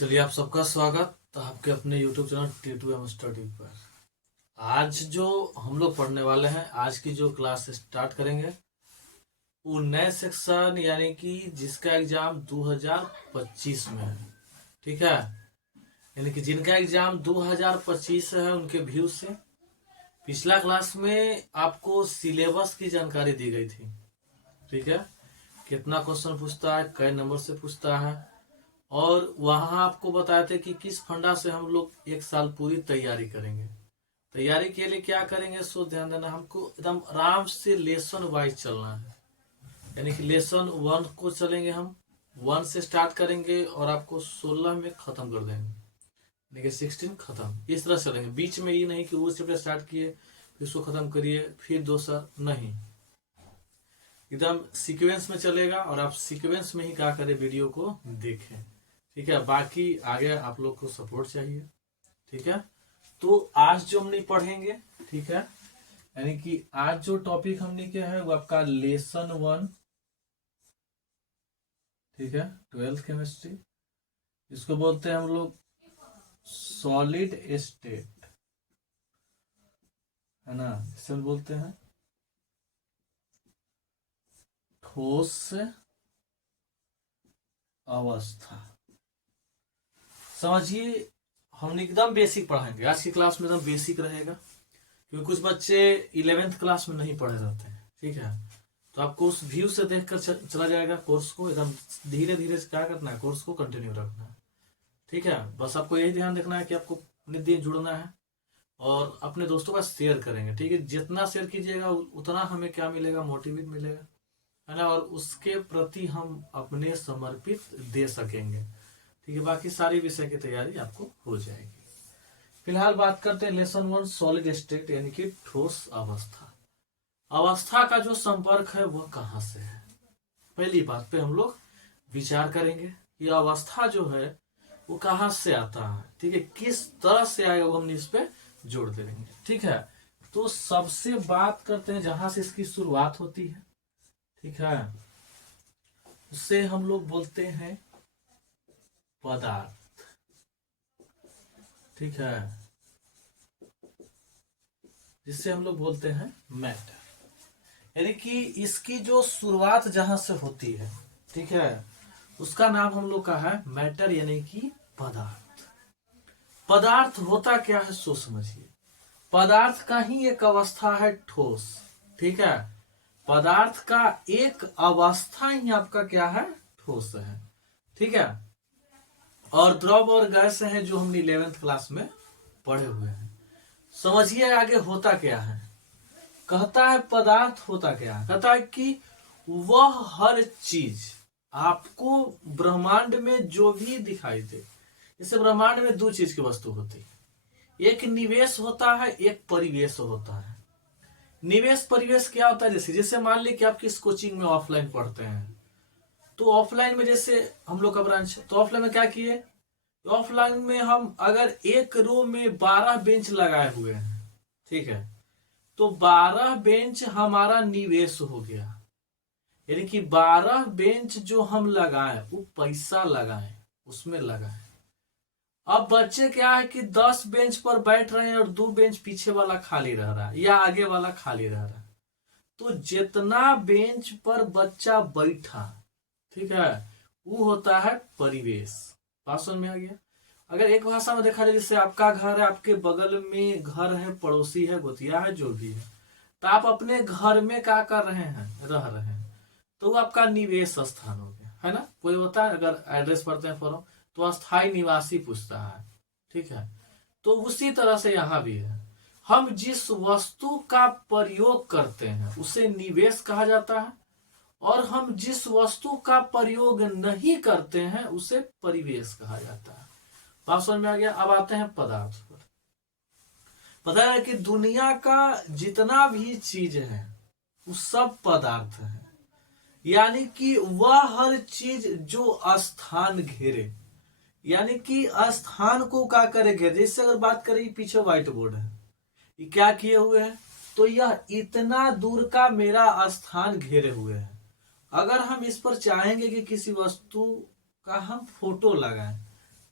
चलिए आप सबका स्वागत आपके अपने YouTube चैनल T2M स्टडी पर। आज जो हम लोग पढ़ने वाले हैं, आज की जो क्लास स्टार्ट करेंगे वो नए सेक्शन यानी कि जिसका एग्जाम 2025 में है। ठीक है, यानी कि जिनका एग्जाम 2025 है उनके व्यू से पिछला क्लास में आपको सिलेबस की जानकारी दी गई थी। ठीक है, कितना क्वेश्चन पूछता है, कई नंबर से पूछता है, और वहां आपको बताए थे कि किस फंडा से हम लोग एक साल पूरी तैयारी करेंगे। तैयारी के लिए क्या करेंगे, सो ध्यान देना, हमको एकदम आराम से लेसन वाइज चलना है। यानी कि लेसन 1 को चलेंगे, हम 1 से स्टार्ट करेंगे और आपको 16 में खत्म कर देंगे, यानी कि 16 खत्म। इस तरह चलेंगे, बीच में ये नहीं कि वो चैप्टर स्टार्ट किए फिर उसको खत्म करिए फिर दूसरा नहीं, एकदम सीक्वेंस में चलेगा और आप सीक्वेंस में ही क्या करें, वीडियो को देखें। ठीक है, बाकी आगे आप लोग को सपोर्ट चाहिए। ठीक है, तो आज जो हमने पढ़ेंगे, ठीक है, यानी कि आज जो टॉपिक हमने क्या है वो आपका लेसन 1, ठीक है, 12th केमिस्ट्री। इसको बोलते हैं हम लोग सॉलिड स्टेट, है ना, इसे हम बोलते हैं ठोस अवस्था। समझिए, हम एकदम बेसिक पढ़ाएंगे, आज की क्लास में एकदम बेसिक रहेगा, क्योंकि कुछ बच्चे 11th क्लास में नहीं पढ़े रहते हैं। ठीक है, तो आपको उस व्यू से देखकर चला जाएगा कोर्स को, एकदम धीरे धीरे से क्या करना है, कोर्स को कंटिन्यू रखना है। ठीक है, बस आपको यही ध्यान रखना है कि आपको अपने दिन जुड़ना है और अपने दोस्तों का शेयर करेंगे। ठीक है, जितना शेयर कीजिएगा उतना हमें क्या मिलेगा, मोटिवेट मिलेगा, है ना, और उसके प्रति हम अपने समर्पित दे सकेंगे। ठीक है, बाकी सारी विषय की तैयारी आपको हो जाएगी। फिलहाल बात करते हैं लेसन 1 सॉलिड स्टेट, यानी कि ठोस अवस्था। अवस्था का जो संपर्क है वह कहां से है, पहली बात पे हम लोग विचार करेंगे। ये अवस्था जो है वो कहां से आता है, ठीक है, किस तरह से आएगा वो हम इस पे जोड़ देंगे। ठीक है, तो सबसे बात करते हैं जहां से इसकी शुरुआत होती है। ठीक है, उससे हम लोग बोलते हैं पदार्थ। ठीक है, जिससे हम लोग बोलते हैं मैटर, यानी कि इसकी जो शुरुआत जहां से होती है, ठीक है, उसका नाम हम लोग का है मैटर, यानी कि पदार्थ। पदार्थ होता क्या है सो समझिए, पदार्थ का ही एक अवस्था है ठोस। ठीक है, पदार्थ का एक अवस्था ही आपका क्या है, ठोस है। ठीक है, और द्रव और गैस है जो हमने 11th क्लास में पढ़े हुए हैं। समझिए आगे होता क्या है, कहता है पदार्थ होता क्या है, कहता है कि वह हर चीज आपको ब्रह्मांड में जो भी दिखाई दे। इसे ब्रह्मांड में दो चीज की वस्तु होती है, एक निवेश होता है, एक परिवेश होता है। निवेश परिवेश क्या होता है, जैसे जैसे मान ली कि आप किस कोचिंग में ऑफलाइन पढ़ते हैं, तो ऑफलाइन में जैसे हम लोग का ब्रांच, तो ऑफलाइन में क्या किए, ऑफलाइन में हम अगर एक रो में 12 बेंच लगाए हुए हैं, ठीक है, तो 12 बेंच हमारा निवेश हो गया, यानी कि 12 बेंच जो हम लगाए वो पैसा लगाए, उसमें लगाए। अब बच्चे क्या है कि 10 बेंच पर बैठ रहे हैं और 2 बेंच पीछे वाला खाली रह रहा है या आगे वाला खाली रह रहा है, तो जितना बेंच पर बच्चा बैठा, ठीक है, वो होता है परिवेश। बात समझ में आ गया। अगर एक भाषा में देखा जाए, जैसे आपका घर है, आपके बगल में घर है, पड़ोसी है, गोतिया है, जो भी है, तो आप अपने घर में क्या कर रहे हैं, रह रहे हैं, तो वो आपका निवेश स्थान हो गया, है ना। कोई होता है अगर एड्रेस पढ़ते हैं फॉर्म, तो अस्थाई निवासी पूछता है। ठीक है, तो उसी तरह से यहाँ भी है, हम जिस वस्तु का प्रयोग करते हैं उसे निवेश कहा जाता है, और हम जिस वस्तु का प्रयोग नहीं करते हैं उसे परिवेश कहा जाता है। बात समझ में आ गया। अब आते हैं पदार्थ पर। पता है कि दुनिया का जितना भी चीज है वो सब पदार्थ है, यानी कि वह हर चीज जो स्थान घेरे, यानी कि स्थान को क्या करे, घेरे। जैसे अगर बात करें, पीछे व्हाइट बोर्ड है, ये क्या किए हुए हैं, तो यह इतना दूर का मेरा स्थान घेरे हुए है। अगर हम इस पर चाहेंगे कि किसी वस्तु का हम फोटो लगाएं,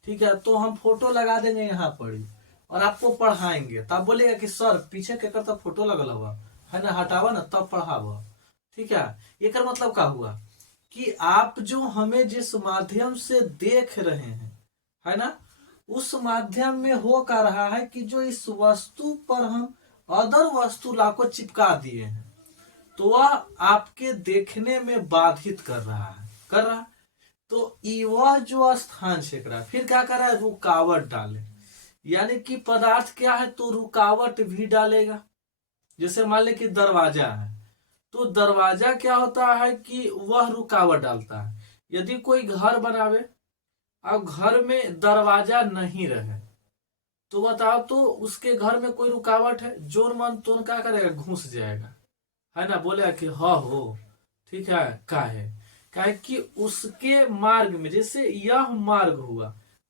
ठीक है, तो हम फोटो लगा देंगे यहाँ पर ही और आपको पढ़ाएंगे, तो आप बोलेगा कि सर पीछे के कर तब फोटो लगल हुआ है ना, हटावा ना तब पढ़ावा। ठीक है, ये कर मतलब क्या हुआ कि आप जो हमें जिस माध्यम से देख रहे हैं, है ना, उस माध्यम में हो का रहा है कि जो इस वस्तु पर हम अदर वस्तु ला को चिपका दिए हैं, तो वह आपके देखने में बाधित कर रहा है, कर रहा है। तो वह जो स्थान छेक रहा है, फिर क्या कर रहा है, रुकावट डाले, यानी कि पदार्थ क्या है तो रुकावट भी डालेगा। जैसे मान ले कि दरवाजा है, तो दरवाजा क्या होता है कि वह रुकावट डालता है। यदि कोई घर बनावे, अब घर में दरवाजा नहीं रहे, तो बताओ तो उसके घर में कोई रुकावट है, जोर मन तो क्या करेगा, घुस जाएगा, है ना, बोलेगा कि हाँ हो, ठीक है, काहे कि उसके मार्ग में, जैसे यह मार्ग हुआ,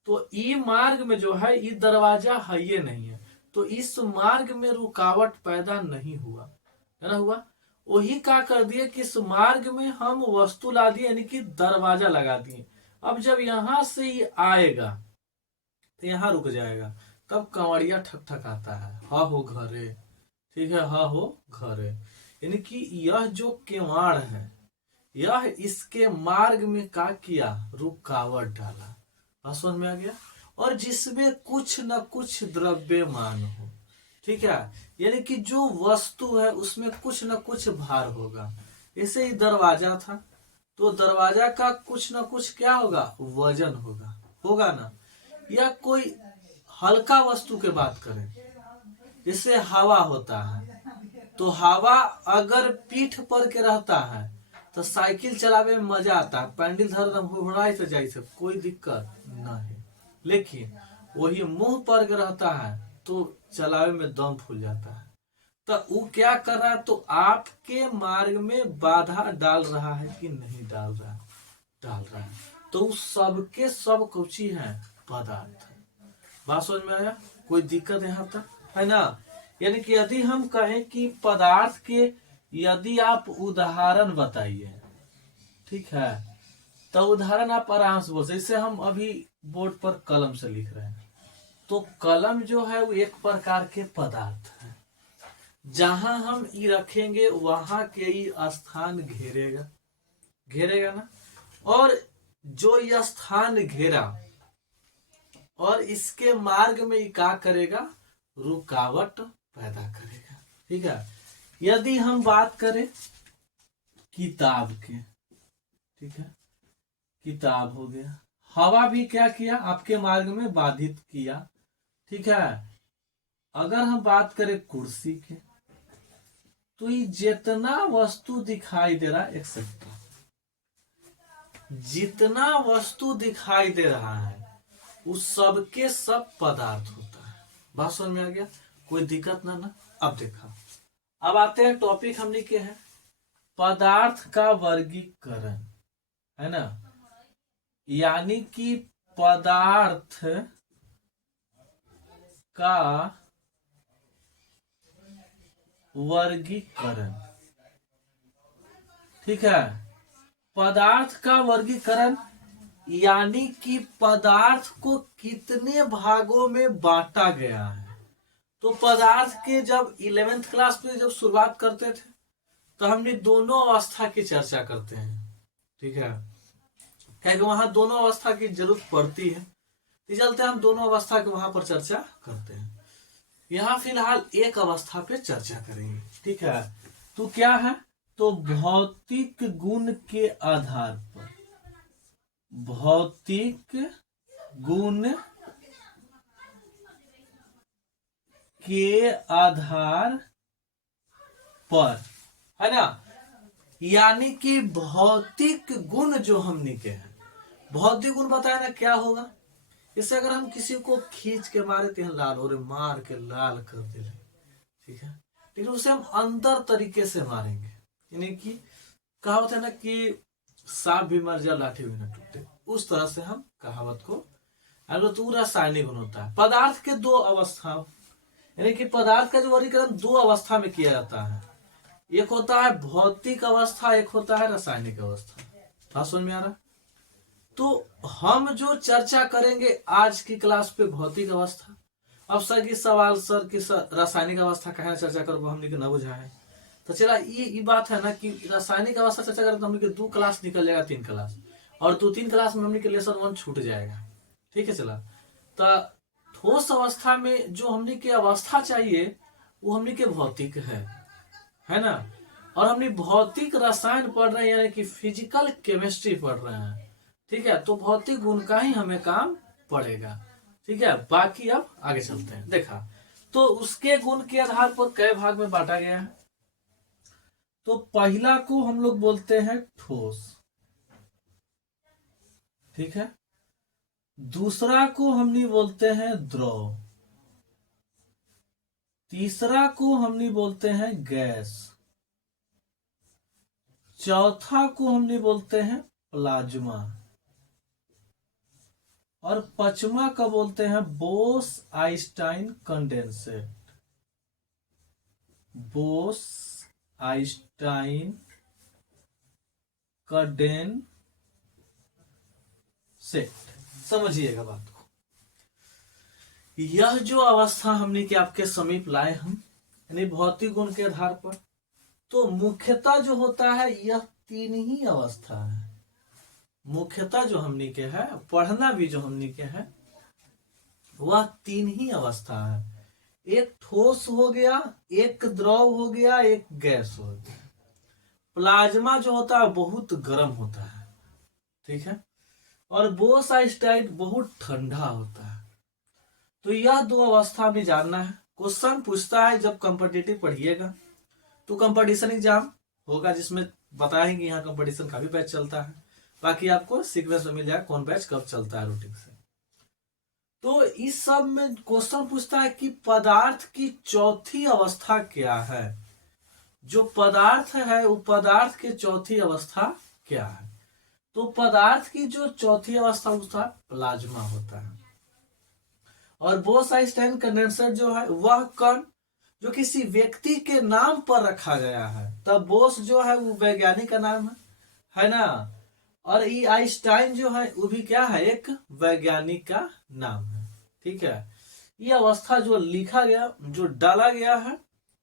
तो ई मार्ग में जो है ये दरवाजा है ये नहीं है, तो इस मार्ग में रुकावट पैदा नहीं हुआ, है ना, हुआ वही क्या कर दिए कि इस मार्ग में हम वस्तु ला दिए, यानी कि दरवाजा लगा दिए। अब जब यहां से ये आएगा तो यहाँ रुक जाएगा, तब कंवड़िया ठक ठक आता है, हा हो घरे, ठीक है, हा हो घरे, यानी कि यह जो किवाड़ है यह इसके मार्ग में क्या किया, रुकावट डाला। बात समझ में आ गया। और जिसमें कुछ न कुछ द्रव्यमान हो, ठीक है, यानी कि जो वस्तु है उसमें कुछ न कुछ भार होगा। ऐसे ही दरवाजा था, तो दरवाजा का कुछ न कुछ क्या होगा, वजन होगा, होगा ना। या कोई हल्का वस्तु के बात करें, जैसे हवा होता है, तो हवा अगर पीठ पर के रहता है तो साइकिल चलावे में मजा आता है, पैंडल धर घुड़ाई से जाए से कोई दिक्कत नहीं, लेकिन वही मुंह पर के रहता है तो चलावे में दम फूल जाता है। तो वो क्या कर रहा है, तो आपके मार्ग में बाधा डाल रहा है कि नहीं डाल रहा है, डाल रहा है। तो सबके सब कुछ है पदार्थ। बात समझ में आया, कोई दिक्कत यहाँ तक है ना। यानी कि यदि हम कहें कि पदार्थ के यदि आप उदाहरण बताइए, ठीक है, तो उदाहरण आप आराम से बोल, जैसे हम अभी बोर्ड पर कलम से लिख रहे हैं, तो कलम जो है वो एक प्रकार के पदार्थ है, जहां हम ई रखेंगे वहां के ही स्थान घेरेगा, घेरेगा ना। और जो यह स्थान घेरा और इसके मार्ग में क्या करेगा, रुकावट पैदा करेगा। ठीक है, यदि हम बात करें किताब के, ठीक है, किताब हो गया, हवा भी क्या किया, आपके मार्ग में बाधित किया। ठीक है, अगर हम बात करें कुर्सी के, तो ये जितना वस्तु दिखाई दे रहा है, एक सेकंड, जितना वस्तु दिखाई दे रहा है उस सबके सब पदार्थ होता है। बात समझ में आ गया, कोई दिक्कत ना। अब देखा, अब आते हैं टॉपिक हमने के है पदार्थ का वर्गीकरण, है ना, यानी कि पदार्थ का वर्गीकरण। ठीक है, पदार्थ का वर्गीकरण यानी कि पदार्थ को कितने भागों में बांटा गया है। तो पदार्थ के जब 11th क्लास में जब शुरुआत करते थे तो हमने दोनों अवस्था की चर्चा करते हैं। ठीक है, क्योंकि वहां दोनों अवस्था की जरूरत पड़ती है, इस चलते हम दोनों अवस्था के वहां पर चर्चा करते हैं। यहाँ फिलहाल एक अवस्था पे चर्चा करेंगे। ठीक है, तो क्या है, तो भौतिक गुण के आधार पर, भौतिक गुण के आधार पर, है ना, यानी कि भौतिक गुण जो हमने के हैं, भौतिक गुण बताया ना क्या होगा। इससे अगर हम किसी को खींच के मारे तो लाल, और मार के लाल कर दे, ठीक है, लेकिन उसे हम अंदर तरीके से मारेंगे, यानी कि कहावत है ना कि सांप भी मर जाए लाठी भी न टूटे, उस तरह से हम कहावत को, अगर तो रासायनिक गुण होता है। पदार्थ के दो अवस्था, यानी कि पदार्थ का जो वर्गीकरण दो अवस्था में किया जाता है, एक होता है भौतिक अवस्था, एक होता है रासायनिक अवस्था। बात समझ में आ रहा। तो हम जो चर्चा करेंगे आज की क्लास पे भौतिक अवस्था। अब सर की सवाल सर की रासायनिक अवस्था कहे चर्चा करो हमने के न बुझा है। तो चला ये बात है ना कि रासायनिक अवस्था चर्चा करें तो हमने के 2 क्लास निकल जाएगा, 3 क्लास, और 2-3 क्लास में हमने के लेसन 1 छूट जाएगा। ठीक है चला। तो ठोस अवस्था में जो हमने के अवस्था चाहिए वो हमने के भौतिक है ना। और हमने भौतिक रसायन पढ़ रहे हैं यानी कि फिजिकल केमिस्ट्री पढ़ रहे हैं। ठीक है, तो भौतिक गुण का ही हमें काम पड़ेगा। ठीक है, बाकी अब आगे चलते हैं। देखा तो उसके गुण के आधार पर कई भाग में बांटा गया है। तो पहला को हम लोग बोलते हैं ठोस। ठीक है, दूसरा को हमने बोलते हैं द्रव, तीसरा को हमने बोलते हैं गैस, चौथा को हमने बोलते हैं प्लाज्मा, और पांचवा का बोलते हैं Bose Einstein condensate. Bose Einstein condensate, समझिएगा बात को। यह जो अवस्था हमने के आपके समीप लाए हम यानी भौतिक गुण के आधार पर, तो मुख्यतः जो होता है यह 3 ही अवस्था है। मुख्यतः जो हमने के है पढ़ना भी जो हमने के है वह 3 ही अवस्था है। एक ठोस हो गया, एक द्रव हो गया, एक गैस हो गया। प्लाज्मा जो होता है बहुत गर्म होता है। ठीक है, और बोस आइंस्टाइन बहुत ठंडा होता है। तो यह 2 अवस्था भी जानना है। क्वेश्चन पूछता है जब कॉम्पिटिटिव पढ़िएगा तो कंपटीशन एग्जाम होगा जिसमें बताएंगे यहाँ कंपटीशन का भी बैच चलता है। बाकी आपको सीक्वेंस में मिल जाएगा कौन बैच कब चलता है रूटीन से। तो इस सब में क्वेश्चन पूछता है कि पदार्थ की चौथी अवस्था क्या है। जो पदार्थ है वो पदार्थ की चौथी अवस्था क्या है। तो पदार्थ की जो चौथी अवस्था उसका प्लाज्मा होता है। और बोस आइंस्टाइन कंडेंसर जो है वह कण जो किसी व्यक्ति के नाम पर रखा गया है। तब बोस जो है वो वैज्ञानिक का नाम है ना। और ये आइंस्टाइन जो है वो भी क्या है, एक वैज्ञानिक का नाम है। ठीक है, ये अवस्था जो लिखा गया जो डाला गया है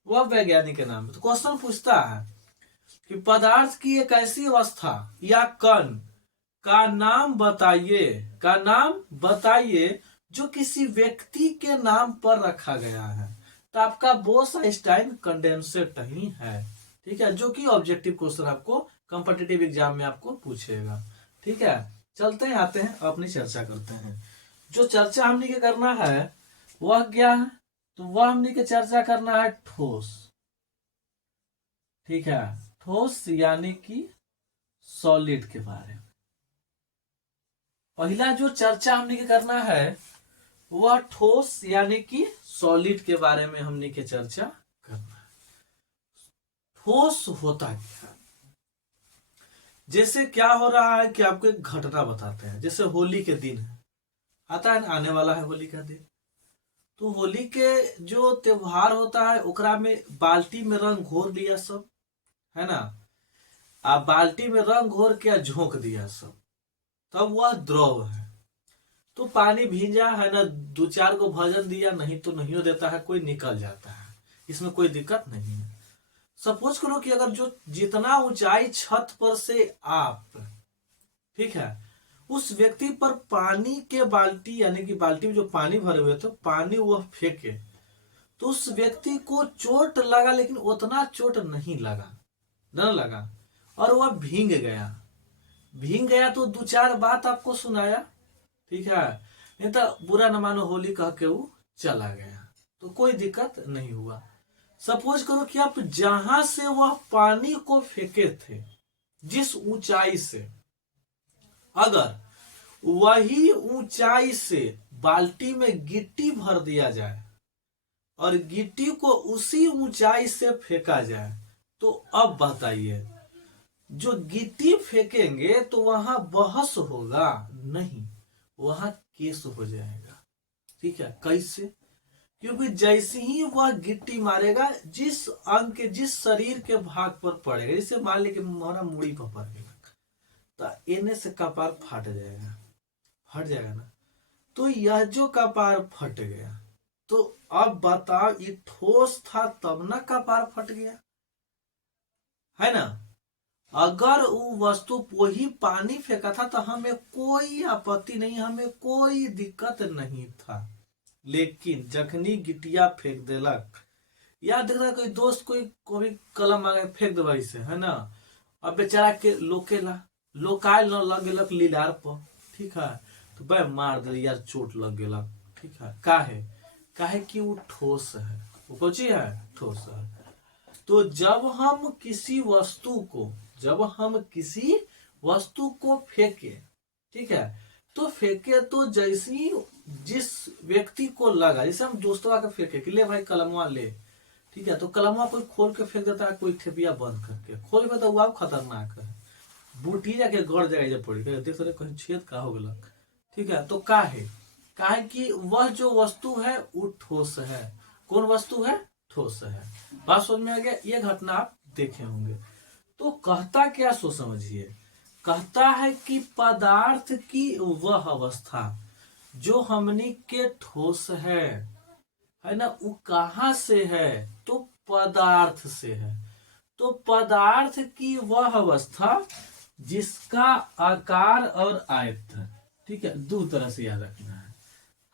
वह वैज्ञानिक के नाम है। तो क्वेश्चन पूछता है कि पदार्थ की एक ऐसी अवस्था या कण का नाम बताइए जो किसी व्यक्ति के नाम पर रखा गया है। तो आपका बोस आइंस्टाइन कंडेंसेट ही है। ठीक है, जो कि ऑब्जेक्टिव क्वेश्चन आपको कॉम्पिटिटिव एग्जाम में आपको पूछेगा। ठीक है, चलते हैं आते हैं अपनी चर्चा करते हैं। जो चर्चा हमने के करना है वह क्या है, तो वह हमने के चर्चा करना है ठोस। ठीक है, ठोस यानी कि सॉलिड के बारे में। पहला जो चर्चा हमने के करना है वह ठोस यानी कि सॉलिड के बारे में हमने के चर्चा करना है। ठोस होता क्या, जैसे क्या हो रहा है कि आपको एक घटना बताते हैं। जैसे होली के दिन है, आता है आने वाला है होली का दिन। तो होली के जो त्योहार होता है ओकरा में बाल्टी में रंग घोर लिया सब, है ना। आप बाल्टी में रंग घोर के झोंक दिया सब, तब वह द्रव है। तो पानी भींजा है ना, 2-4 को भजन दिया, नहीं तो नहीं देता है, कोई निकल जाता है, इसमें कोई दिक्कत नहीं है। सपोज करो कि अगर जो जितना ऊंचाई छत पर से आप, ठीक है, उस व्यक्ति पर पानी के बाल्टी यानी कि बाल्टी में जो पानी भरे हुए थे पानी वह फेंके, तो उस व्यक्ति को चोट लगा लेकिन उतना चोट नहीं लगा, न लगा, और वह भींग गया। तो 2-4 बात आपको सुनाया, ठीक है, नहीं तो बुरा न मानो होली कह के वो चला गया, तो कोई दिक्कत नहीं हुआ। सपोज करो कि आप जहां से वह पानी को फेंके थे, जिस ऊंचाई से, अगर वही ऊंचाई से बाल्टी में गिट्टी भर दिया जाए और गिट्टी को उसी ऊंचाई से फेंका जाए, तो अब बताइए जो गिट्टी फेंकेंगे तो वहां बहस होगा नहीं, वहां केस हो जाएगा। ठीक है, कैसे, क्योंकि जैसे ही वह गिट्टी मारेगा जिस अंग के जिस शरीर के भाग पर पड़ेगा, जैसे मान लीजिए हमारा मूड़ी पर पड़ेगा, तो एने से कपार फट जाएगा, फट जाएगा ना। तो यह जो कपार फट गया, तो अब बताओ ये ठोस था तब ना कपार फट गया, है ना। अगर वो वस्तु वही पानी फेंका था तो हमें कोई आपत्ति नहीं, हमें कोई दिक्कत नहीं था। लेकिन जखनी गिटिया फेंक देलक, या देख रहा कोई दोस्त कोई कलम आगे फेंक दे से, है ना। अब बेचारा के लोकेला, लोकायल न लग गेलक लीलार पर, ठीक है। तो भाई मार दे यार, चोट लग गेलक, ठीक है। काहे कि वो ठोस है, वो कौन चीज है, ठोस है। तो जब हम किसी वस्तु को फेंके, ठीक है, तो फेंके तो जैसी जिस व्यक्ति को लगा, जैसे हम दोस्तों के फेंके कि ले भाई कलमवा ले, ठीक है, तो कलमवा कोई खोल के फेंक देता है, कोई ठेपिया बंद करके खोल के, तो वो खतरनाक है, बूटी जाके गड़ जाएगा जब पड़ी, देख सकते कहीं छेद का हो गया, ठीक है। तो काहे कि वह जो वस्तु है वो ठोस है। कौन वस्तु है, ठोस है। बात समझ में आ गया, ये घटना आप देखे होंगे। तो कहता क्या सो समझिए, कहता है कि पदार्थ की वह अवस्था जो हमनी के ठोस है ना, वो कहां से है, तो पदार्थ से है। तो पदार्थ की वह अवस्था जिसका आकार और आयतन, ठीक है, दो तरह से याद रखना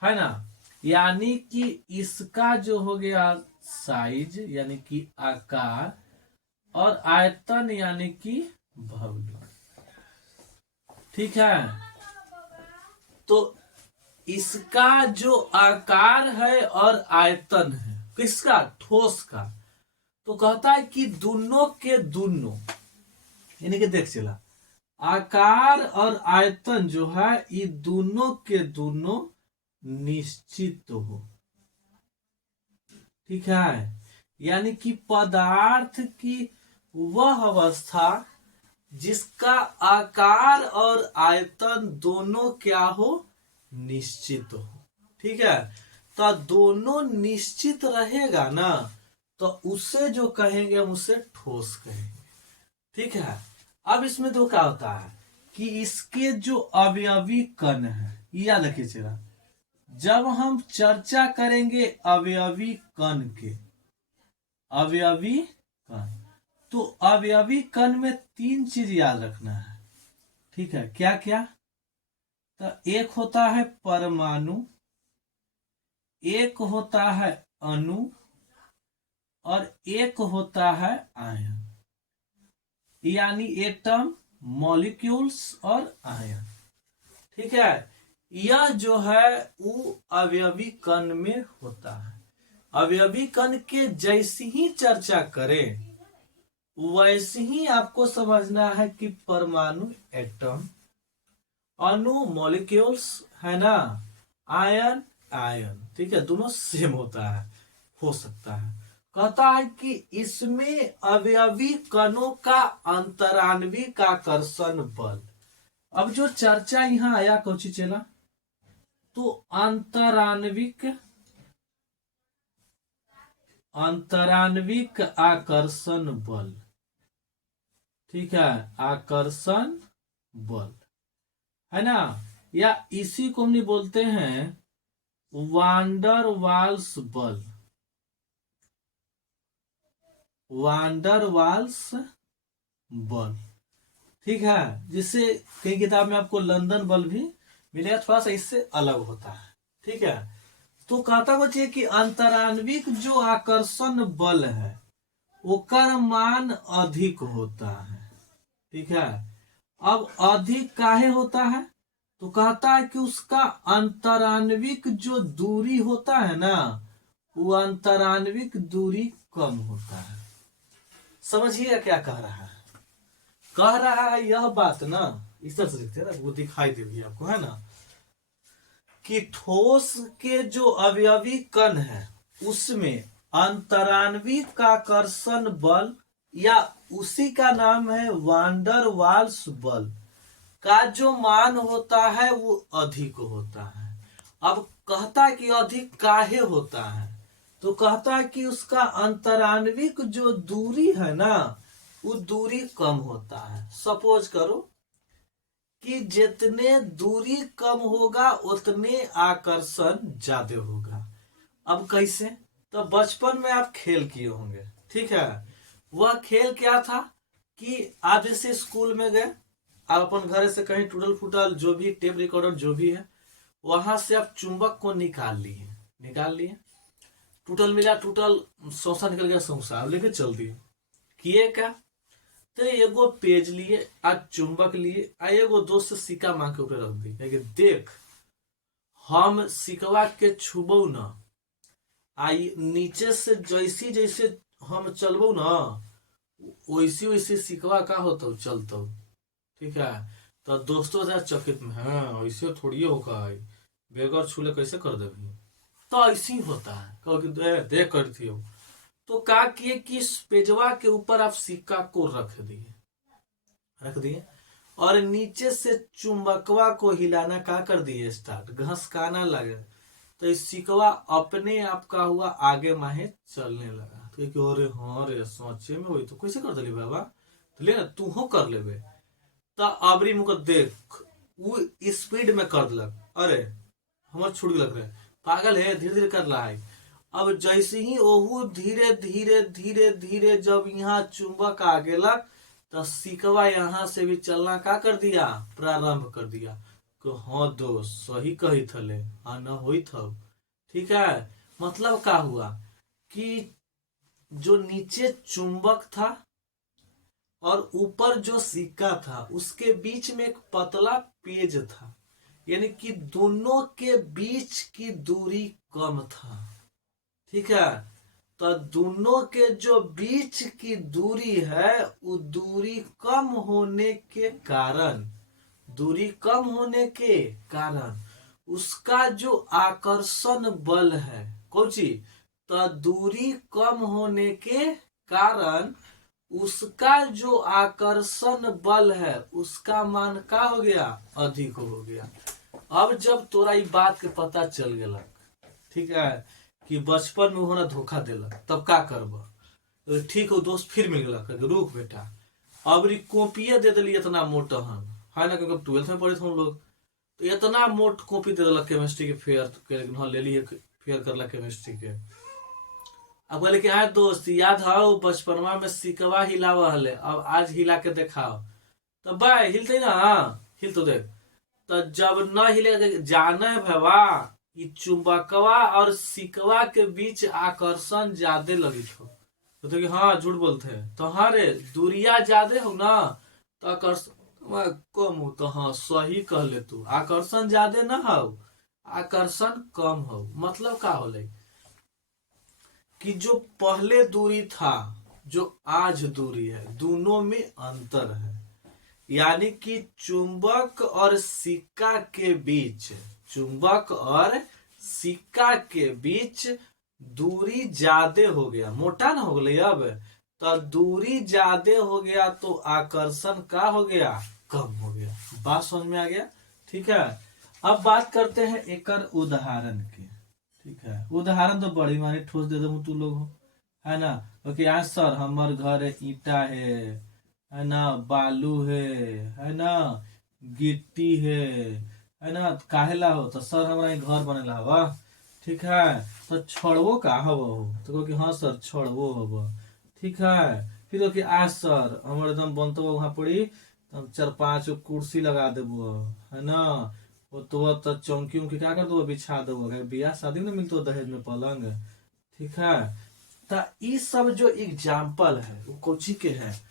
है ना। यानी कि इसका जो हो गया साइज यानी कि आकार, और आयतन यानी कि वॉल्यूम, ठीक है। तो इसका जो आकार है और आयतन है किसका, ठोस का, तो कहता है कि दोनों के दोनों, यानी कि देख चला, आकार और आयतन जो है ये दोनों के दोनों निश्चित हो, ठीक है। यानी कि पदार्थ की वह अवस्था जिसका आकार और आयतन दोनों क्या हो, निश्चित हो, ठीक है। तो दोनों निश्चित रहेगा ना, तो उसे जो कहेंगे हम उसे ठोस कहेंगे, ठीक है। अब इसमें तो क्या होता है कि इसके जो अवयवी कण है, याद रखिए जरा, जब हम चर्चा करेंगे अवयवी कण के, अवयवी कण, तो अवयवी कण में तीन चीज याद रखना है, ठीक है। क्या क्या, तो एक होता है परमाणु, एक होता है अणु, और एक होता है आयन, यानी एटम, मॉलिक्यूल्स और आयन, ठीक है। यह जो है वो अवयवी कण में होता है। अवयवी कण के जैसी ही चर्चा करें वैसे ही आपको समझना है कि परमाणु एटम, अणु मॉलिक्यूल्स, है ना, आयन आयन, ठीक है, दोनों सेम होता है, हो सकता है। कहता है कि इसमें अवयवी कणों का अंतरान्विक आकर्षण बल। अब जो चर्चा यहाँ आया कौची चला, तो अंतरान्विक आकर्षण बल, ठीक है, आकर्षण बल, है ना। या इसी को हम बोलते हैं वांडर वाल्स बल, वांडर वाल्स बल, ठीक है। जिससे कई किताब में आपको लंदन बल भी मिलेगा, थोड़ा सा इससे अलग होता है, ठीक है। तो कहता बच्चे कि अंतरान्विक जो आकर्षण बल है ओकर मान अधिक होता है, ठीक है। अब अधिक काहे होता है, तो कहता है कि उसका अंतरान्विक जो दूरी होता है ना, वो अंतरान्विक दूरी कम होता है। समझिएगा क्या कह रहा है, कह रहा है यह बात ना, इस तरह से लिखते हैं ना, वो दिखाई देगी आपको, है ना, कि ठोस के जो अवयवी कण है उसमें अंतरान्विक आकर्षण बल, या उसी का नाम है वांडर वाल्स बल, का जो मान होता है वो अधिक होता है। अब कहता है कि अधिक काहे होता है, तो कहता है कि उसका अंतरान्विक जो दूरी है ना, वो दूरी कम होता है। सपोज करो कि जितने दूरी कम होगा उतने आकर्षण ज्यादा होगा। अब कैसे? तो बचपन में आप खेल किए होंगे, ठीक है। वह खेल क्या था कि आप जैसे स्कूल में गए, आप अपन घर से कहीं टूटल फूटल जो भी टेप रिकॉर्डर जो भी है, वहां से आप चुंबक को निकाल लिए, टूटल मिला टूटल, सौसा निकल गया सौसा, आप लेके चल दिए। किए क्या? तो एगो पेज लिए, आज चुंबक लिए, आ एगो दोस्त से सिक्का मांग के ऊपर रख दी कि देख हम सिकवा के छुबो न, आई नीचे से जैसी जैसे हम चलबो न, वैसी वैसी सिकवा का होता चलता, ठीक है। तो दोस्तों जरा चकित में, हाँ ऐसे थोड़ी होगा, बेगर छूले कैसे कर देगी, तो ऐसे ही होता है। कहो कि देख करती हो। तो क्या किए कि इस पेजवा के ऊपर आप सिक्का को रख दिए और नीचे से चुंबकवा को हिलाना का कर दिए स्टार्ट, घसकाना लगे। तो इस सिकवा अपने आप का हुआ आगे माहे चलने लगा। तो अरे हाँ रे सोचे में वही तो कैसे कर दिली बाबा, तो ले ना तू हो कर लेबे। तो अबरी मुको देख वो स्पीड में कर दिलक, अरे हमार छूट लग रहे, पागल है, धीरे धीरे कर रहा है। अब जैसे ही ओहू धीरे धीरे धीरे धीरे जब यहाँ चुंबक आ गेलक, तो सिकवा यहाँ से भी चलना का कर दिया, प्रारंभ कर दिया। तो हाँ दोस्त सही कही थले, हाँ न हुई था, ठीक है। मतलब क्या हुआ कि जो नीचे चुंबक था और ऊपर जो सिक्का था, उसके बीच में एक पतला पेज था, यानी कि दोनों के बीच की दूरी कम था, ठीक है। तो दोनों के जो बीच की दूरी है, वो दूरी कम होने के कारण उसका जो आकर्षण बल है, कौन सी, तो दूरी कम होने के कारण उसका जो आकर्षण बल है उसका मान का हो गया, अधिक हो गया। अब जब तोरा ई बात के पता चल गया, ठीक है, कि बचपन में उन्होंने धोखा दिलक, तब का करब? तो ठीक हो दोस्त, फिर मिल गया, रुक बेटा अब कॉपिये दे दिली इतना मोटहन, है ना, क्योंकि 12th में पढ़े थे हम लोग। तो इतना मोट कॉपी दे दिलक केमिस्ट्री के, फेयर ले ली, फेयर करला केमिस्ट्री के। अब बोले कि हाँ दोस्त याद हो बचपनमा में सिकवा हिलावा हले, अब आज हिला के दिखाओ। तो भाई हिलते ना, हिल तो देख। तो जब न हिले जाना है भैया, ये चुंबकवा और सिकवा के बीच आकर्षण ज्यादा लगी थो। तो कि हाँ झूठ बोलते हैं, तो हाँ रे दूरिया ज्यादा हो ना, तो आकर्षण कम हो। तो हाँ सही कह ले तू, आकर्षण ज्यादा ना हो, आकर्षण कम हो। मतलब का होले कि जो पहले दूरी था जो आज दूरी है, दोनों में अंतर है। यानी कि चुंबक और सिक्का के बीच दूरी ज्यादा हो गया, मोटा ना हो गया। अब तो दूरी ज्यादा हो गया तो आकर्षण का हो गया, कम हो गया। बात समझ में आ गया, ठीक है। अब बात करते हैं एक उदाहरण की, ठीक है। उदाहरण तो बड़ी मारी ठोस दे दो तू लोग, है ना। ओके आज सर हमार घर ईटा है ना, बालू है ना, गिट्टी है ना, काहेला हो, तो सर हमारा घर बनेला हवा, ठीक है। तो छड़वो का हवा हो, तो कहो कि हाँ सर छड़वो हवा, ठीक है। फिर कि आज सर हमारे एकदम बनतो वहां पड़ी, तो 4-5 कुर्सी लगा देबो, है ना, वो तो चौकी उनकी क्या कर दो, बिछा दो, बियाह शादी में मिलतो दहेज में पलंग, ठीक है। तो ये सब जो एग्जाम्पल है वो कोची के हैं,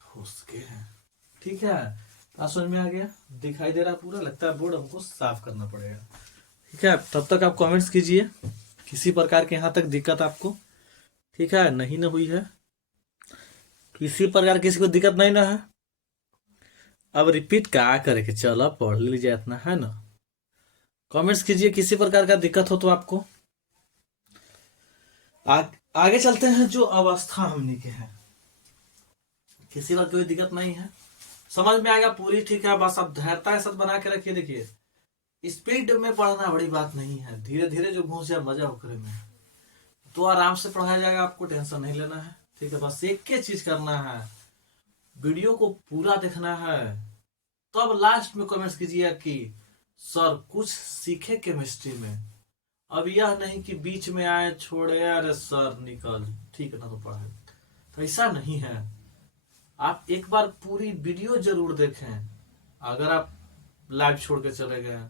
ठोस के हैं, ठीक है। आप समझ में आ गया, दिखाई दे रहा पूरा, लगता है बोर्ड हमको साफ करना पड़ेगा, ठीक है। तब तक आप कमेंट्स कीजिए किसी प्रकार के यहाँ तक दिक्कत आपको, ठीक है, नहीं ना हुई है, किसी प्रकार किसी को दिक्कत नहीं ना है। अब रिपीट क्या करे कि चलो पढ़ लीजिए इतना, है ना। कमेंट्स कीजिए किसी प्रकार का दिक्कत हो तो आपको। आगे चलते हैं, जो अवस्था हमने के है, किसी बात कोई दिक्कत नहीं है, समझ में आएगा पूरी, ठीक है। बस आप धैर्यता के साथ बना के रखिए। देखिए स्पीड में पढ़ना बड़ी बात नहीं है, धीरे धीरे जो घुस जाए मजा होकर में, तो आराम से पढ़ाया जाएगा, आपको टेंशन नहीं लेना है, ठीक है। बस एक ही चीज करना है, वीडियो को पूरा देखना है, तब लास्ट में कमेंट्स कीजिएगा कि सर कुछ सीखे केमिस्ट्री में। अब यह नहीं कि बीच में आए छोड़े अरे सर निकल ठीक है ना तो पढ़े, तो ऐसा नहीं है। आप एक बार पूरी वीडियो जरूर देखें। अगर आप लाइव छोड़ के चले गए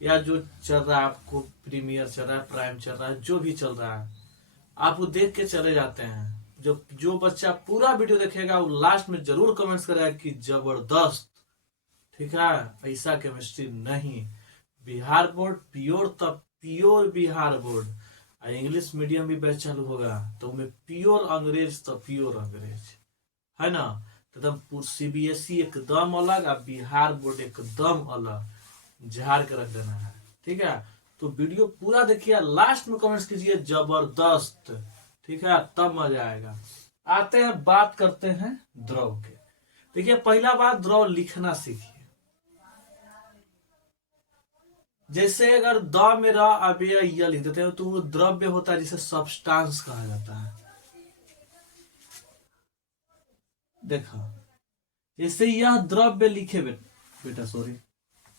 या जो चल रहा है आपको प्रीमियर चल रहा है, प्राइम चल रहा है, जो भी चल रहा है आप वो देख के चले जाते हैं। जो बच्चा पूरा वीडियो देखेगा वो लास्ट में जरूर कमेंट्स करेगा कि जबरदस्त। ठीक है, ऐसा केमिस्ट्री नहीं। बिहार बोर्ड प्योर, तब pure Bihar board. English medium भी बैच चालू होगा तो उनमें प्योर अंग्रेज, तो प्योर अंग्रेज है ना। एकदम सीबीएसई एकदम अलग और बिहार बोर्ड एकदम अलग, झाड़ के रख देना है। ठीक है, तो वीडियो पूरा देखिए, लास्ट में कमेंट्स कीजिए जबरदस्त। ठीक है, तब मजा आएगा। आते हैं, बात करते हैं द्रव के। देखिए पहला बात, द्रव लिखना सीखिए। जैसे अगर द में र अव्यय य लिख देते हैं तो वो द्रव्य होता है जिसे सब्सटेंस कहा जाता है। देखो जैसे यह द्रव्य लिखे बेटा सॉरी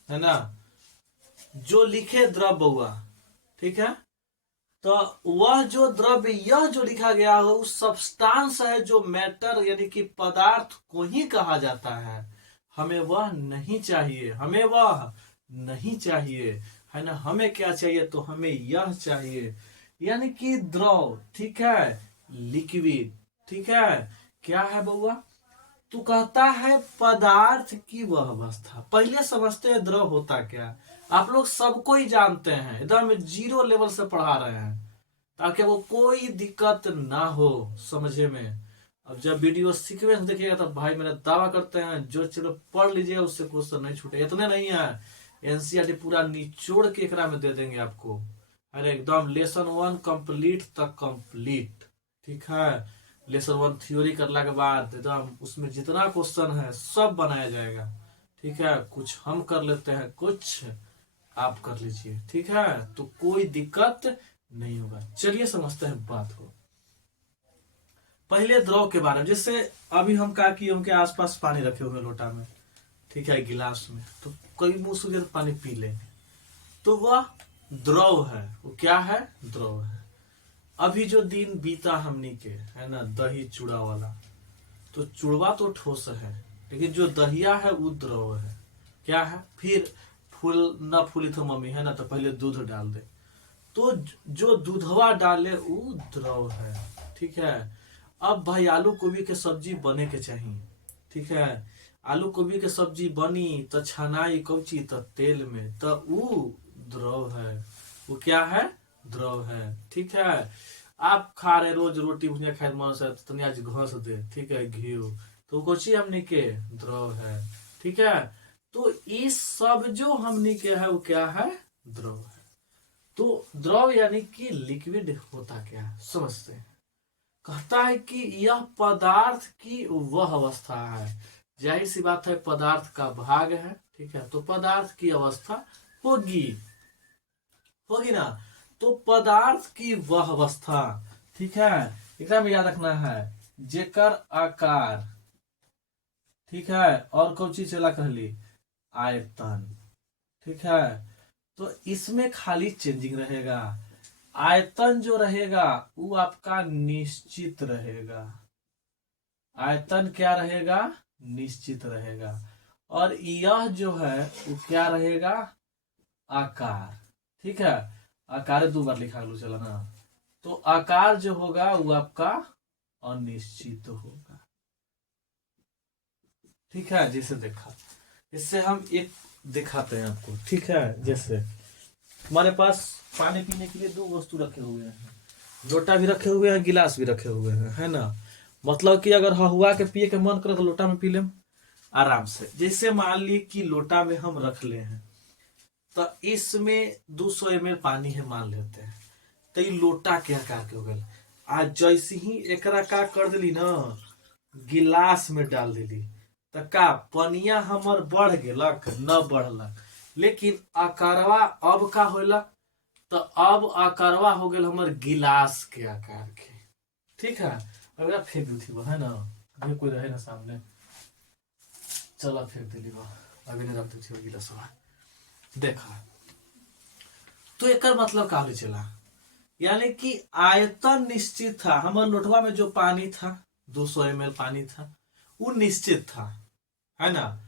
है ना, जो लिखे द्रव्य हुआ, ठीक है, तो वह जो द्रव्य यह जो लिखा गया हो उस सब्सटेंस है, जो मैटर यानी कि पदार्थ को ही कहा जाता है। हमें वह नहीं चाहिए, हमें वह नहीं चाहिए, है ना। हमें क्या चाहिए, तो हमें यह चाहिए, यानी कि द्रव। ठीक है, लिक्विड। ठीक है, क्या है बउआ, तू कहता है पदार्थ की वह अवस्था। पहले समझते हैं द्रव होता क्या। आप लोग सबको ही जानते हैं, एकदम जीरो लेवल से पढ़ा रहे हैं ताकि वो कोई दिक्कत ना हो समझे में। अब जब वीडियो सीक्वेंस देखिएगा तब भाई मेरा दावा करते हैं जो चलो पढ़ लीजिए उससे क्वेश्चन नहीं छूटे। इतने नहीं है, एनसीईआरटी पूरा निचोड़ के एकरा में दे देंगे आपको। अरे एकदम लेसन 1 कंप्लीट तक कंप्लीट। ठीक है, लेसन 1 थ्योरी करने के बाद एकदम उसमें जितना क्वेश्चन है सब बनाया जाएगा। ठीक है, कुछ हम कर लेते हैं, कुछ आप कर लीजिए। ठीक है, तो कोई दिक्कत नहीं होगा। चलिए समझते हैं बात को। पहले द्रव के बारे में, जैसे अभी हम कहा कि उनके आसपास पानी रखे हुए लोटा में, ठीक है, गिलास में, तो कई मुंह से पानी पी लेंगे तो वह द्रव है। वो क्या है, द्रव है। अभी जो दिन बीता हमनी के, है ना, दही चूड़ा वाला, तो चूड़वा तो ठोस है लेकिन जो दहिया है वो द्रव है। क्या है, फिर फूल न फूली तो मम्मी, है ना, तो पहले दूध डाल दे, तो जो दूधवा डाले वो द्रव है। ठीक है, अब भाई आलू गोभी के सब्जी बने के चाहिए। ठीक है, आलू गोभी के सब्जी बनी तो छनाई कौची, तो तेल में, तो वो द्रव है। वो क्या है, द्रव है। ठीक है, आप खा रहे रोज रोटी भुजिया खाए मन से, तनी आज घस दे, ठीक है, घी, तो कोची हमनी के द्रव है। ठीक है, तो इस सब जो हमनी के है वो क्या है, द्रव है। तो द्रव यानी कि लिक्विड होता क्या है समझते हैं। कहता है कि यह पदार्थ की वह अवस्था है। जाहिर सी बात है, पदार्थ का भाग है। ठीक है, तो पदार्थ की अवस्था होगी, होगी ना। तो पदार्थ की वह अवस्था, ठीक है, एकदम याद रखना है, जेकर आकार, ठीक है, और कौन चीज चला कहली, आयतन। ठीक है, तो इसमें खाली चेंजिंग रहेगा। आयतन जो रहेगा वो आपका निश्चित रहेगा। आयतन क्या रहेगा, निश्चित रहेगा। और यह जो है वो क्या रहेगा, आकार। ठीक है, आकार 2 बार लिखा लो चला ना, तो आकार जो होगा वो आपका अनिश्चित होगा। ठीक है, जैसे देखा, इससे हम एक दिखाते हैं आपको। ठीक है, जैसे हमारे पास पानी पीने के लिए 2 वस्तु रखे हुए हैं, लोटा भी रखे हुए हैं, गिलास भी रखे हुए हैं, है ना। मतलब कि अगर हवा के पिए के मन करे तो लोटा में पी लें आराम से। जैसे मान ली कि लोटा में हम रख ले हैं, तो इसमें 200 ml पानी है मान लेते हैं, तो ये लोटा के आकार के हो गए। आज जैसे ही एकरा का कर दिली ना, गिलास में डाल दिली, तो का पनिया हमर बढ़ गेलक न बढ़लक, लेकिन आकारवा अब का होलक, तो अब आकारवा हो गया हमर गिलास के आकार के। ठीक है, अगर फेंक दी थी वो, है ना, अभी कोई रहे ना सामने, चला फेंक दिली वो, अभी नहीं रख दी गिलास देखा। तो एक मतलब का चला, यानी कि आयतन निश्चित था। हमारे लोटवा में जो पानी था 200 ml पानी था, वो निश्चित था, है ना।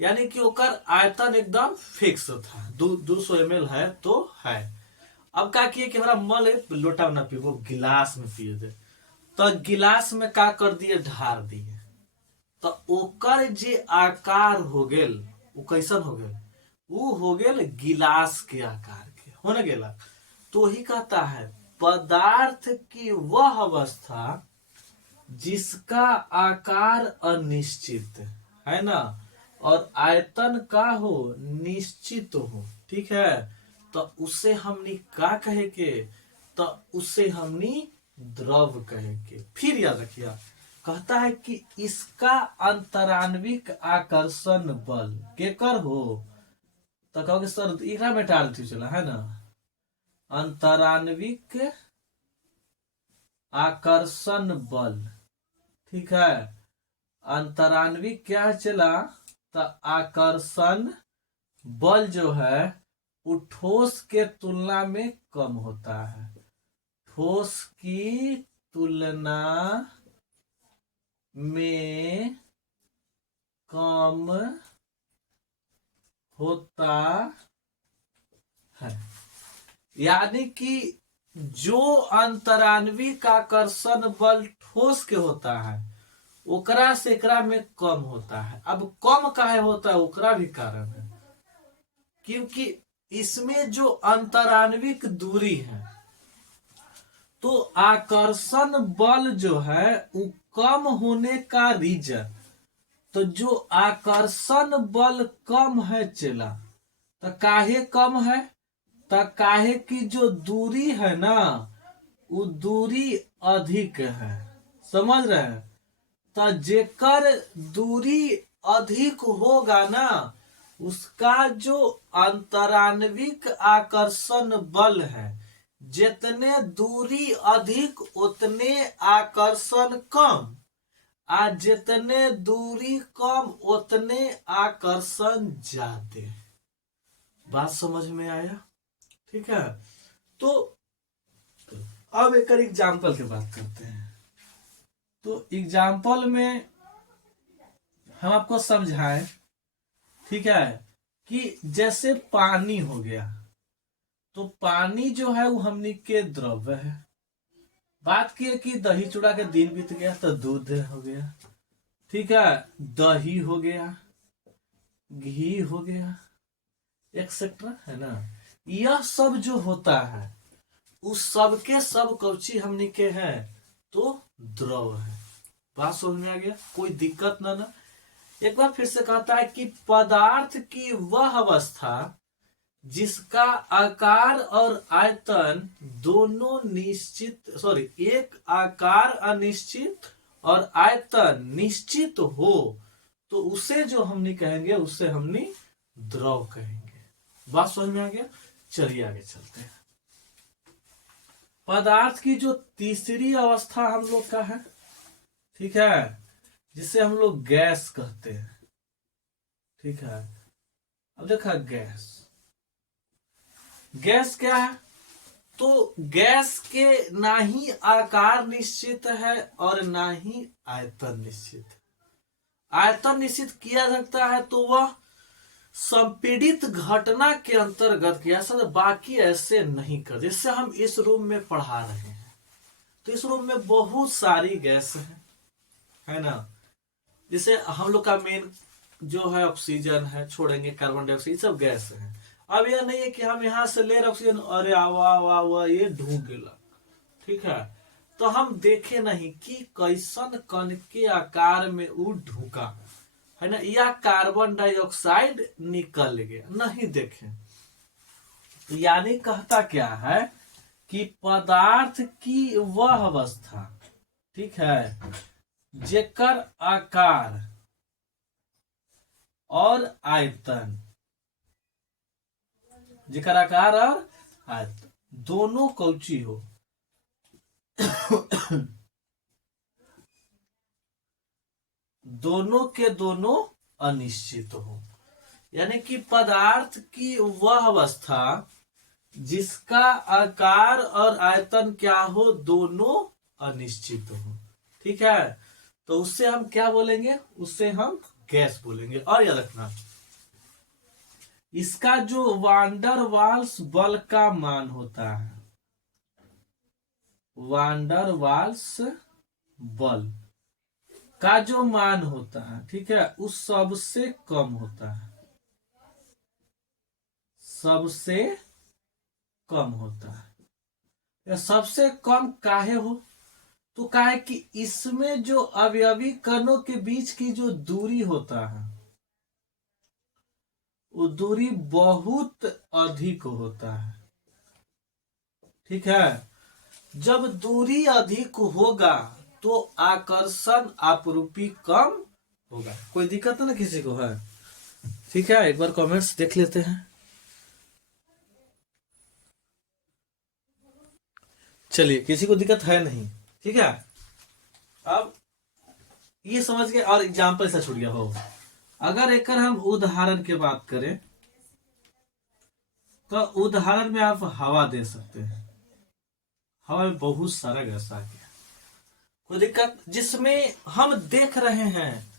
यानी कि ओकर आयतन एकदम फिक्स था, 200 ml है तो है। अब क्या किए कि हमारा मल लोटा में ना पिए, वो गिलास में पिए दे। तो गिलास में का कर दिए, ढार दिए। तो ओकर जे आकार हो गेल, वो कैसन हो गेल, वो हो गेल गिलास के आकार के होने गेला। तो ही कहता है पदार्थ की वह अवस्था जिसका आकार अनिश्चित है ना, और आयतन का हो निश्चित हो, ठीक है। तो उसे हमनी का कहे के, तो उसे हमनी द्रव कहे के। फिर याद रखिए, कहता है कि इसका अंतरान्विक आकर्षण बल केकर हो, तो कहोगे सर इकरा में टाल चला है ना। अंतरान्विक आकर्षण बल, ठीक है। अंतरान्विक क्या चला, तो आकर्षण बल जो है वो ठोस के तुलना में कम होता है, ठोस की तुलना में कम होता है। यानी कि जो अंतरान्विक आकर्षण बल ठोस के होता है ओकरा से एकरा में कम होता है। अब कम काहे होता है, ओकरा भी कारण है, क्योंकि इसमें जो अंतरान्विक दूरी है, तो आकर्षण बल जो है वो कम होने का रीजन, तो जो आकर्षण बल कम है चला, तो काहे कम है, तो काहे की जो दूरी है ना वो दूरी अधिक है, समझ रहे हैं। तो जेकर दूरी अधिक होगा ना, उसका जो अंतरान्विक आकर्षण बल है, जितने दूरी अधिक उतने आकर्षण कम, आ जितने दूरी कम उतने आकर्षण ज्यादा। बात समझ में आया, ठीक है। तो अब एक एग्जाम्पल की बात करते हैं। तो एग्जाम्पल में हम आपको समझाएं, ठीक है, कि जैसे पानी हो गया, तो पानी जो है वो हमनी के द्रव्य है। बात की कि दही चूड़ा के दिन बीत गया तो दूध हो गया, ठीक है, दही हो गया, घी हो गया, एक्सेट्रा, है ना। यह सब जो होता है उस सब के सब कौची हमनी के हैं, तो द्रव है। बात समझ में आ गया, कोई दिक्कत ना। एक बार फिर से कहता है कि पदार्थ की वह अवस्था जिसका आकार और आयतन दोनों निश्चित, सॉरी, एक आकार अनिश्चित और आयतन निश्चित हो, तो उसे जो हमने कहेंगे उससे हमने द्रव कहेंगे। बात समझ में आ गया, चलिए आगे चलते हैं। पदार्थ की जो तीसरी अवस्था हम लोग का है, ठीक है, जिसे हम लोग गैस कहते हैं, ठीक है। अब देखा गैस, गैस क्या है, तो गैस के ना ही आकार निश्चित है और ना ही आयतन निश्चित है। आयतन निश्चित किया जाता है तो वह संपीड़ित घटना के अंतर्गत किया, सर बाकी ऐसे नहीं कर। जैसे हम इस रूम में पढ़ा रहे हैं, तो इस रूम में बहुत सारी गैस है ना। जैसे हम लोग का मेन जो है ऑक्सीजन है, छोड़ेंगे कार्बन डाइऑक्साइड, सब गैस है। अब यह नहीं है कि हम यहाँ से ले रहे ऑक्सीजन, अरे आवा आवा आवा ये ढूंढ गेला, ठीक है, तो हम देखे नहीं कि कैसन कण के आकार में वो ढूका है ना, या कार्बन डाइऑक्साइड निकल गया, नहीं देखे। तो यानी कहता क्या है कि पदार्थ की वह अवस्था, ठीक है, जेकर आकार और आयतन, जेकर आकार और आयतन दोनों कौची हो, दोनों के दोनों अनिश्चित हो। यानी कि पदार्थ की वह अवस्था जिसका आकार और आयतन क्या हो, दोनों अनिश्चित हो। ठीक है, तो उससे हम क्या बोलेंगे, उससे हम गैस बोलेंगे। और याद रखना, इसका जो वांडर वाल्स बल का मान होता है, वांडर वाल्स बल का जो मान होता है, ठीक है, उस सबसे कम होता है, सबसे कम होता है। या सबसे कम काहे हो, तो काहे कि इसमें जो अवयवी कणों के बीच की जो दूरी होता है, वो दूरी बहुत अधिक होता है। ठीक है, जब दूरी अधिक होगा तो आकर्षण आपरूपी कम होगा। कोई दिक्कत है ना किसी को है? ठीक है, एक बार कमेंट्स देख लेते हैं। चलिए, किसी को दिक्कत है नहीं? ठीक है, अब ये समझ गए। और एग्जाम्पल से छूट गया हो, अगर एक हम उदाहरण की बात करें तो उदाहरण में आप हवा दे सकते हैं। हवा में बहुत सारा गैस आ गया, कोई दिक्कत, जिसमें हम देख रहे हैं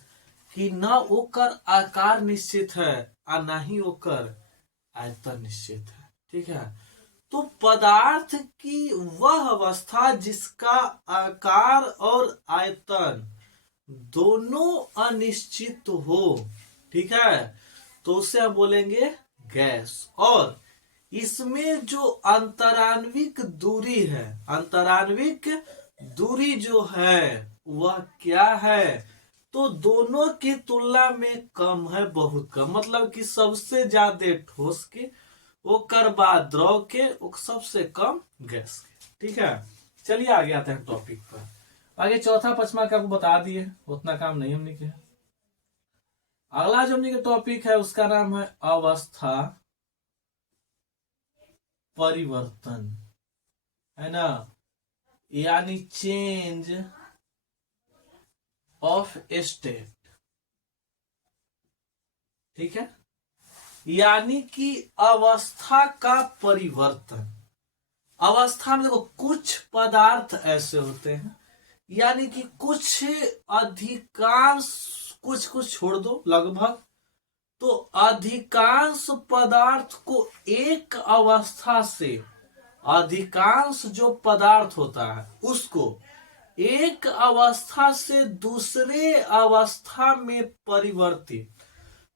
कि न ओकर आकार निश्चित है और न ही ओकर आयतन निश्चित है। ठीक है, तो पदार्थ की वह अवस्था जिसका आकार और आयतन दोनों अनिश्चित हो, ठीक है, तो उसे हम बोलेंगे गैस। और इसमें जो अंतराण्विक दूरी है, अंतराण्विक दूरी जो है वह क्या है, तो दोनों की तुलना में कम है, बहुत कम। मतलब कि सबसे ज्यादा ठोस के, ओकर बाद द्रव के, सबसे कम गैस के। ठीक है, चलिए आगे आते हैं टॉपिक पर। आगे चौथा पचमा का बता दिए, उतना काम नहीं हमने किया। अगला जो हमने का टॉपिक है उसका नाम है अवस्था परिवर्तन, है ना, यानी चेंज ऑफ स्टेट। ठीक है, यानी कि अवस्था का परिवर्तन। अवस्था में देखो, कुछ पदार्थ ऐसे होते हैं, यानी कि कुछ अधिकांश, कुछ कुछ छोड़ दो, लगभग तो अधिकांश पदार्थ को एक अवस्था से, अधिकांश जो पदार्थ होता है उसको एक अवस्था से दूसरे अवस्था में परिवर्तित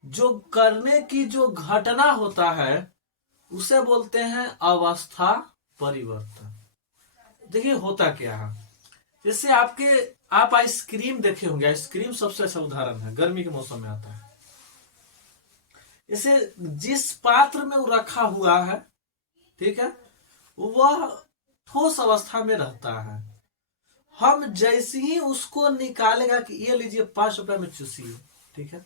जो करने की जो घटना होता है उसे बोलते हैं अवस्था परिवर्तन। देखिए होता क्या है, जैसे आप आइसक्रीम देखे होंगे, आइसक्रीम सबसे अच्छा उदाहरण है, गर्मी के मौसम में आता है। इसे जिस पात्र में वो रखा हुआ है, ठीक है, वह ठोस अवस्था में रहता है। हम जैसे ही उसको निकालेगा कि ये लीजिए 5 रुपए में चूसिए, ठीक है,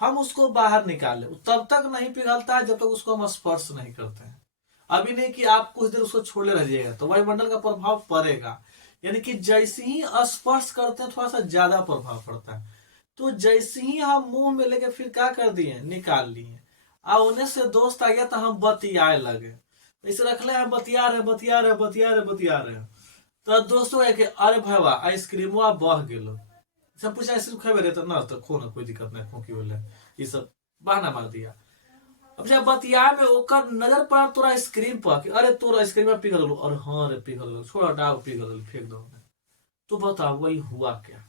हम उसको बाहर निकाले, तब तक नहीं पिघलता है जब तक उसको हम स्पर्श नहीं करते हैं। अभी नहीं कि आप कुछ देर उसको छोड़े रहिएगा तो वायुमंडल का प्रभाव पड़ेगा। यानी कि जैसे ही स्पर्श करते हैं थोड़ा सा ज्यादा प्रभाव पड़ता है। तो जैसे ही हम मुंह में लेके फिर क्या कर दिए, निकाल लिए, आ उन्हें से दोस्त आ गया तो हम बतियाए लगे, इसे रख ले, हम बतिया रहे बतिया रहे बतिया रहे बतिया रहे, तो दोस्तों के अरे भाई आइसक्रीम बह गेलो, सब पूछा आइसक्रीम खेबे रहे तो ना, तो खो ना, कोई दिक्कत नहीं, खो की बोले, ये सब बहाना मार दिया। अब जब बतिया में ओकर नजर पड़ा तोरा आइसक्रीम पर कि अरे तोरा आइसक्रीम में पिघल लो, और हाँ रे पिघल लो, छोड़ा डाल पिघल लो, फेंक दो। तो बताओ वही हुआ क्या?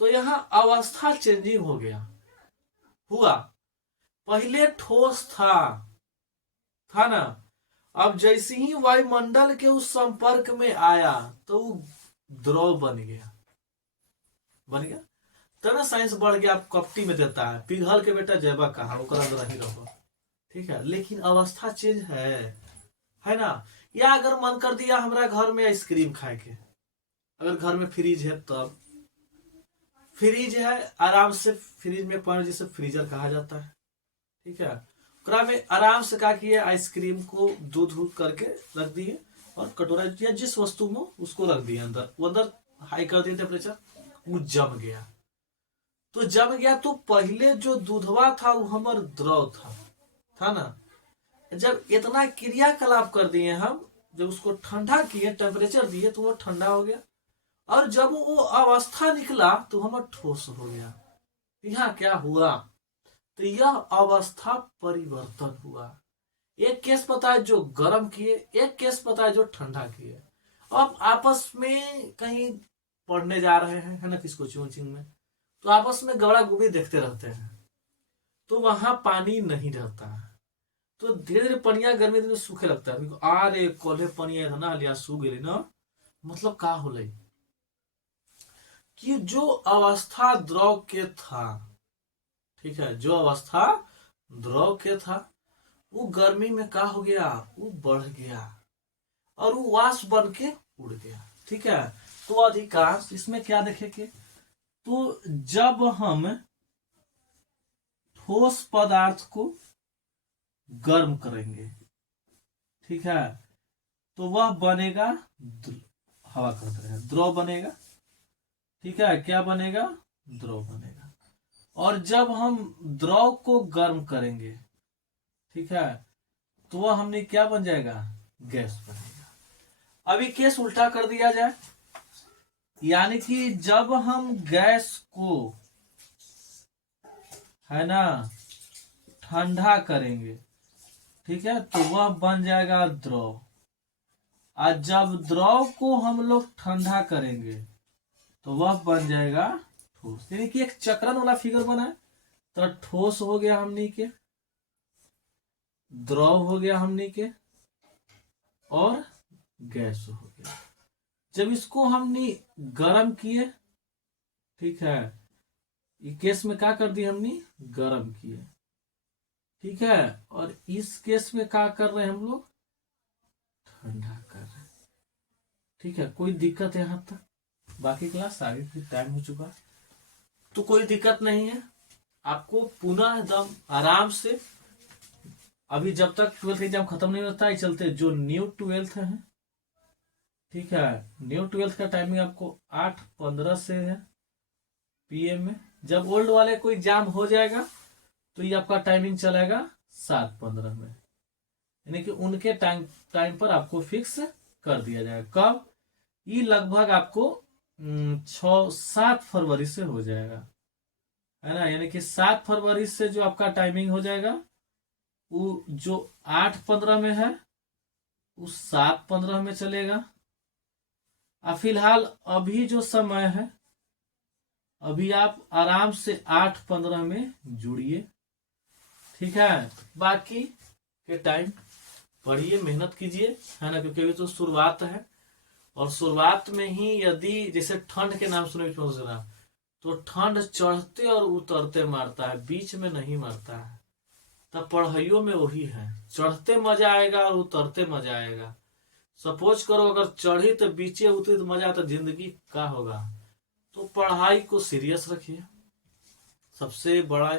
तो यहाँ अवस्था चेंजिंग हो गया, हुआ, पहले ठोस था ना, अब जैसे ही वायुमंडल के उस संपर्क में आया तो वो द्रव बन गया, बन गया। तो ना साइंस बढ़ गया, आप कपटी में देता है, पिघल के बेटा जैबा कहा, वो अंदर ही रहो। ठीक है, लेकिन अवस्था चेंज है ना। या अगर मन कर दिया हमारा घर में आइसक्रीम खाए के, अगर घर में फ्रिज है तब, फ्रिज है, आराम से फ्रिज में पानी, जिसे फ्रीजर कहा जाता है, ठीक है, ओकरा में आराम से क्या किए, आइसक्रीम को दूध करके रख दिए, और कटोरा या जिस वस्तु में उसको रख दिए अंदर, वो अंदर हाई कर दिए टेम्परेचर, वो जम गया। तो जम गया तो पहले जो दूधवा था वो हमर द्रव था ना। जब इतना क्रियाकलाप कर दिए हम, जब उसको ठंडा किए, टेम्परेचर दिए, तो वो ठंडा हो गया। और जब वो अवस्था निकला तो हमर ठोस हो गया। यहाँ क्या हुआ, तो यह अवस्था परिवर्तन हुआ। एक केस पता है जो गर्म किए, एक केस पता है जो ठंडा किए। अब आपस में कहीं पढ़ने जा रहे हैं, है ना, किसको कोचिंग में, तो आपस में गबड़ा गुबड़ी देखते रहते हैं, तो वहां पानी नहीं रहता है। तो धीरे धीरे पनिया गर्मी दिन में सूखे लगता है। अरे कॉले पनिया था ना लिया सूख गई ना, मतलब का हो कि जो अवस्था द्रव के था, ठीक है, जो अवस्था द्रव के था वो गर्मी में का हो गया, वो बढ़ गया और वो वाष्प बन के उड़ गया। ठीक है, तो अधिकांश इसमें क्या देखेंगे, तो जब हम ठोस पदार्थ को गर्म करेंगे, ठीक है, तो वह बनेगा हवा कहते हैं द्रव बनेगा। ठीक है, क्या बनेगा, द्रव बनेगा। और जब हम द्रव को गर्म करेंगे, ठीक है, तो वह हमने क्या बन जाएगा, गैस बनेगा। अभी केस उल्टा कर दिया जाए, यानी कि जब हम गैस को, है ना, ठंडा करेंगे, ठीक है, तो वह बन जाएगा द्रव। और जब द्रव को हम लोग ठंडा करेंगे तो वह बन जाएगा ठोस। यानी कि एक चक्रण वाला फिगर बना है। तो ठोस हो गया हमनी के, द्रव हो गया हमनी के, और गैस हो गया। जब इसको हमने गर्म किए, ठीक है, इस केस में क्या कर दिया हमने, गर्म किए, ठीक है, और इस केस में क्या कर रहे हैं हम लोग, ठंडा कर रहे हैं। ठीक है, कोई दिक्कत है यहां तक, बाकी क्लास आगे फिर टाइम हो चुका, तो कोई दिक्कत नहीं है। आपको पुनः एकदम आराम से, अभी जब तक 12th एग्जाम खत्म नहीं होता है, चलते जो न्यू 12th है, ठीक है, न्यू 12th का टाइमिंग आपको 8:15 से है PM में। जब ओल्ड वाले को एग्जाम हो जाएगा तो ये आपका टाइमिंग चलेगा 7:15 में, यानी कि उनके टाइम पर आपको फिक्स कर दिया जाएगा। कब, ये लगभग आपको 6-7 फरवरी से हो जाएगा, है ना, यानी कि 7 फरवरी से जो आपका टाइमिंग हो जाएगा, वो जो 8:15 में है वो 7:15 में चलेगा। अब फिलहाल अभी जो समय है, अभी आप आराम से 8:15 में जुड़िए, ठीक है। बाकी के टाइम पढ़िए, मेहनत कीजिए, है ना, क्योंकि अभी तो शुरुआत है। और शुरुआत में ही यदि जैसे ठंड के नाम सुने तो ठंड चढ़ते और उतरते मारता है, बीच में नहीं मारता है। तब पढ़ाइयों में वही है, चढ़ते मजा आएगा और उतरते मजा आएगा। सपोज करो अगर चढ़ी तो बीचे उतरी तो मजा, तो जिंदगी का होगा। तो पढ़ाई को सीरियस रखिए, सबसे बड़ा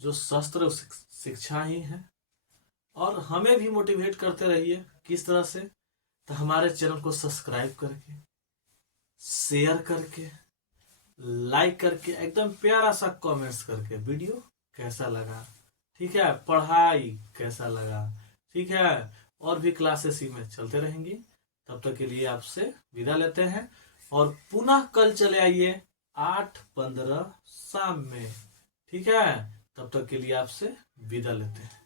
जो शस्त्र शिक्षा ही है। और हमें भी मोटिवेट करते रहिए, किस तरह से, तो हमारे चैनल को सब्सक्राइब करके, शेयर करके, लाइक करके, एकदम प्यारा सा कमेंट्स करके वीडियो कैसा लगा, ठीक है, पढ़ाई कैसा लगा, ठीक है, और भी क्लासेस ही में चलते रहेंगी। तब तक के लिए आपसे विदा लेते हैं, और पुनः कल चले आइए 8:15 शाम में, ठीक है। तब तक के लिए आपसे विदा लेते हैं।